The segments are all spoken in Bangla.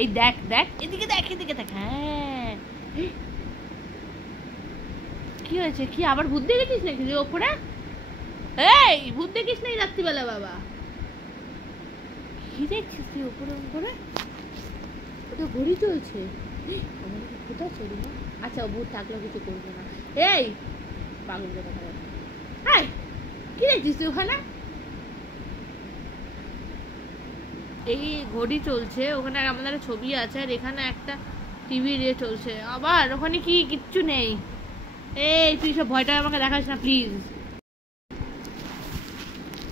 এই দেখ দেখ, এদিকে দেখ, এদিকে দেখ। হ্যাঁ, কি হয়েছে? কি আবার ভূত দেখেছিস নাকি যে ওপরে? এই ভূত দেখিস নাই রাত্রিবেলা বাবা? কি দেখছিস তুই ওপরে? ওপরে ওটা ঘড়ি চলছে। আমাদের কোথায় চলি না? আচ্ছা, ভূত থাকলেও কিছু করবে না। এই পাগল কথা বল। হাই, কি দেখছিস তুই ওখানে? এই ঘড়ি চলছে, ওখানে আমাদের ছবি আছে, আর এখানে একটা টিভি রে চলছে। আবার ওখানে কি কিচ্ছু নেই। এই তুই সব ভয়টা আমাকে দেখাস না প্লিজ।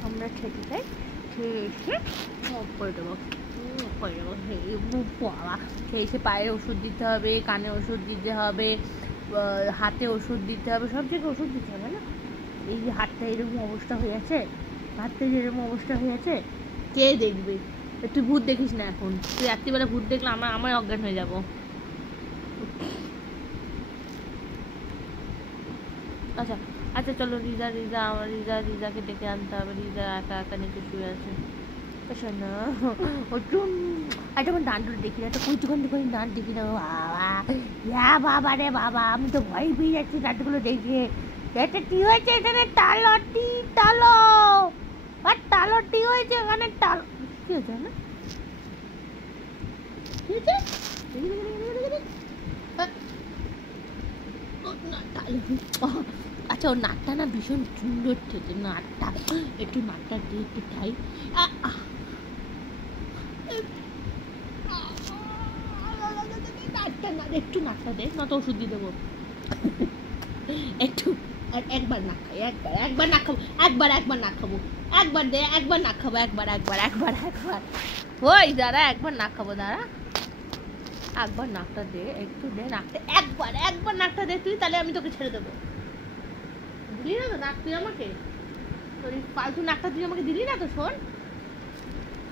আমরা খেতে চাই, করে দেবো, করে দেবো। খেয়েছে পায়ে ওষুধ দিতে হবে, কানে ওষুধ দিতে হবে, হাতে ওষুধ দিতে হবে, সব জায়গায় ওষুধ দিতে হবে না? এই যে হাতটা এরকম অবস্থা হয়ে আছে, হাতটা যেরকম অবস্থা হয়ে আছে, কে দেখবে? তুই ভূত দেখিস না এখন। তুই রাত্রিবেলা ভূত দেখলে আমার অজ্ঞান হয়ে যাবো। আচ্ছা আচ্ছা, চলো রিজাকে ডেকে আনতে হবে। রিজা একা একা নিচে শুয়ে আছে। শোনো, একটা ডান্ডুর দেখি না, একটা কুচুখান করে ডান দেখি না। বাবা রে বাবা, আমি তো ভয় পেয়ে যাচ্ছি ডান্ডুগুলো দেখে। এটা কি হয়েছে এখানে? তালটি তালো, আর তালটি হয়েছে এখানে। তাল কি হয়েছে না? কি হয়েছে? আচ্ছা, ওর নাকটা না ভীষণ সুন্দর থেকে, নাকটা একটু নাকটা দিয়ে একটু খাই। একটু নাকটা দে, নত ওষুধ দিয়ে দেবো। একটু একবার নাক খাই, একবার নাক খাবো, একবার নাক খাবো, একবার দে, একবার নাক খাবো, একবার ওই দাঁড়া, একবার নাক খাবো, দাঁড়া, একবার নাকটা দে, একটু দে নাকটা, একবার নাকটা দে তুই, তাহলে আমি তোকে ছেড়ে দেবো। দিলি না তো নাক তুই আমাকে? তোর ফালতু নাকটা তুই আমাকে দিলি না তো? শোন,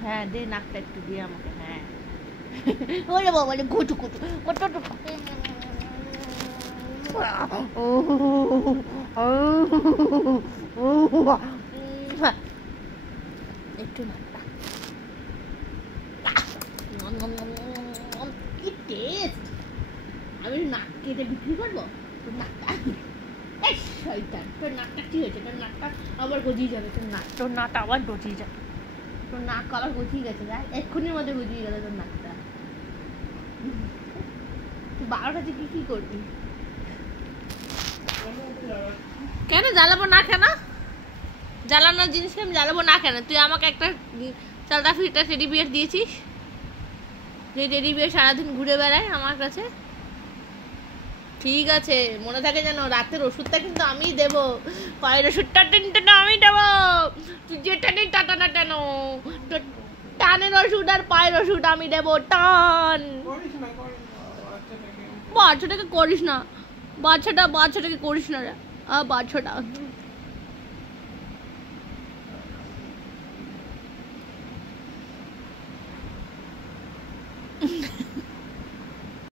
হ্যাঁ দে নাকটা একটু দিয়ে আমাকে। হ্যাঁ, ওরে বাবা রে, ঘুটু ঘুটু একটু নাকটা, কি টেস্ট! আমি নাক কেটে বিক্রি করবো তোর নাকটা? শয়তান, তোর নাকটা কি হয়েছে? তোর নাকটা আবার গজিয়ে যাবে। তোর নাকটা আবার গজিয়ে যাবে। তোর নাক আবার গজিয়ে গেছে, দেখ এক্ষুনির মধ্যে গজিয়ে গেল তোর নাকটা। তুই 12টা থেকে কি করবি? কেন জ্বালাবো না? কেন জ্বালানোর জিনিসকে আমি জ্বালাবো না কেন? তুই আমাকে একটা চালটা ফিরটা টেডি বিয়ার দিয়েছিস, যে টেডি বিয়ার সারাদিন ঘুরে বেড়ায় আমার কাছে। ঠিক আছে, মনে থাকে যেন, রাতের ওষুধটা কিন্তু আমিই দেবো, পায়ের ওষুধটা টেনটা আমি দেবো। তুই যেটা নেই টাটা না কেন? টানের ওষুধ আর পায়ের ওষুধ আমি দেবো। টান, বাচ্চাটাকে করিস না, বাচ্চাটাকে করিস না রে, বাচ্চাটা